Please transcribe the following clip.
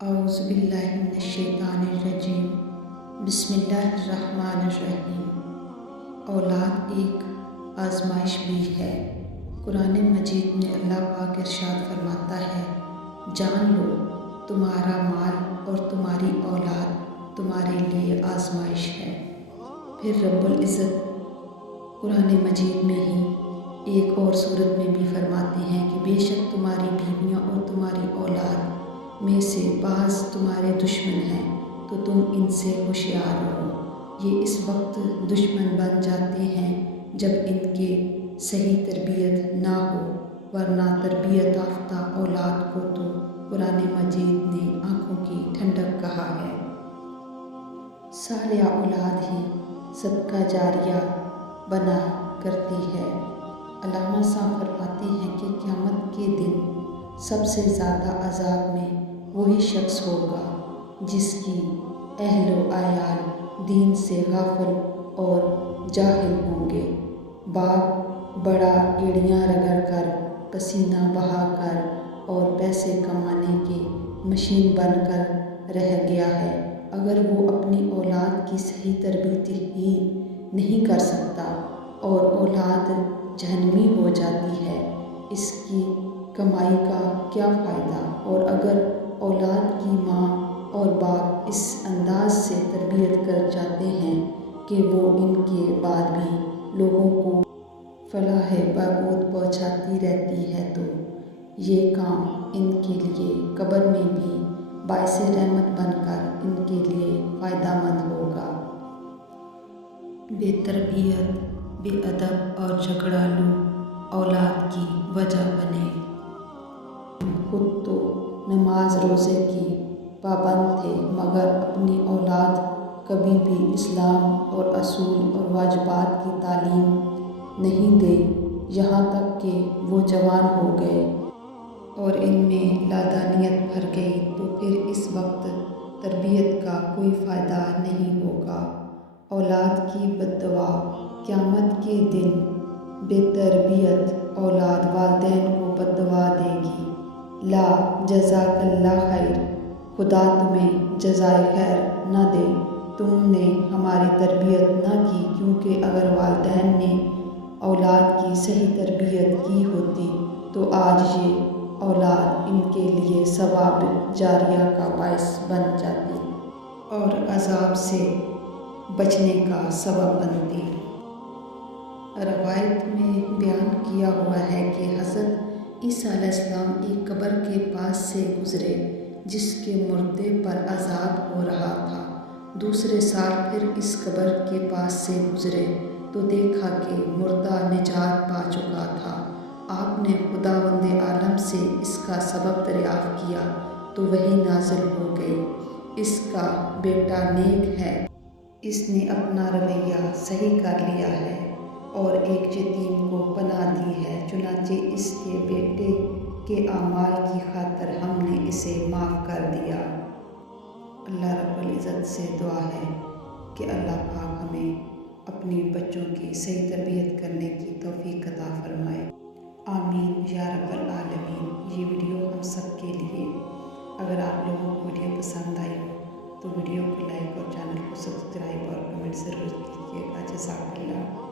اعوذ باللہ من الشیطان الرجیم بسم اللہ الرحمن الرحیم۔ اولاد ایک آزمائش بھی ہے۔ قرآن مجید میں اللہ پاک ارشاد فرماتا ہے، جان لو تمہارا مال اور تمہاری اولاد تمہارے لیے آزمائش ہے۔ پھر رب العزت قرآن مجید میں ہی ایک اور صورت میں بھی فرماتے ہیں کہ بے شک تمہاری بیویاں اور تمہاری اولاد میں سے بعض تمہارے دشمن ہیں تو تم ان سے ہوشیار رہو۔ یہ اس وقت دشمن بن جاتے ہیں جب ان کے صحیح تربیت نہ ہو، ورنہ تربیت یافتہ اولاد کو تو قرآن مجید نے آنکھوں کی ٹھنڈک کہا ہے۔ صالح اولاد ہی صدقہ جاریہ بنا کرتی ہے۔ علامہ صاحب فرماتے ہیں کہ قیامت کے دن سب سے زیادہ عذاب میں وہی شخص ہوگا جس کی اہل و عیال دین سے غافل اور جاہل ہوں گے۔ باپ بڑا ایڑیاں رگڑ کر، پسینہ بہا کر اور پیسے کمانے کی مشین بن کر رہ گیا ہے، اگر وہ اپنی اولاد کی صحیح تربیت ہی نہیں کر سکتا اور اولاد جہنمی ہو جاتی ہے، اس کی کمائی کا کیا فائدہ؟ اور اگر اولاد کی ماں اور باپ اس انداز سے تربیت کر جاتے ہیں کہ وہ ان کے بعد بھی لوگوں کو فلاح بہبود پہنچاتی رہتی ہے، تو یہ کام ان کے لیے قبر میں بھی باعث رحمت بن کر ان کے لیے فائدہ مند ہوگا۔ بے تربیت، بے ادب اور جھگڑالو اولاد کی وجہ بنے۔ خود تو نماز روزے کی پابند تھے، مگر اپنی اولاد کبھی بھی اسلام اور اصول اور واجبات کی تعلیم نہیں دی، یہاں تک کہ وہ جوان ہو گئے اور ان میں لادانیت بھر گئی، تو پھر اس وقت تربیت کا کوئی فائدہ نہیں ہوگا۔ اولاد کی بددعا قیامت کے دن بے تربیت اولاد والدین کو بددعا دے گی، لا جزاک اللہ خیر، خدا تمہیں جزائے خیر نہ دے، تم نے ہماری تربیت نہ کی۔ کیونکہ اگر والدین نے اولاد کی صحیح تربیت کی ہوتی تو آج یہ اولاد ان کے لیے ثواب جاریہ کا باعث بن جاتی اور عذاب سے بچنے کا سبب بنتی۔ روایت میں بیان کیا ہوا ہے کہ حضرت عیسیٰ علیہ السلام ایک قبر کے پاس سے گزرے جس کے مردے پر عذاب ہو رہا تھا۔ دوسرے سال پھر اس قبر کے پاس سے گزرے تو دیکھا کہ مردہ نجات پا چکا تھا۔ آپ نے خداوند عالم سے اس کا سبب دریافت کیا تو وحی نازل ہو گئی، اس کا بیٹا نیک ہے، اس نے اپنا رویہ صحیح کر لیا ہے اور ایک یتیم کو پناہ دی ہے، چنانچہ اس کے بیٹے کے اعمال کی خاطر ہم نے اسے معاف کر دیا۔ اللہ رب العزت سے دعا ہے کہ اللہ پاک ہمیں اپنی بچوں کی صحیح تربیت کرنے کی توفیق عطا فرمائے، آمین یا رب العالمین۔ یہ ویڈیو ہم سب کے لیے، اگر آپ لوگوں کو ویڈیو پسند آئی ہو تو ویڈیو کو لائک اور چینل کو سبسکرائب اور کمنٹ ضرور کیجیے گا۔ جزاک اللہ۔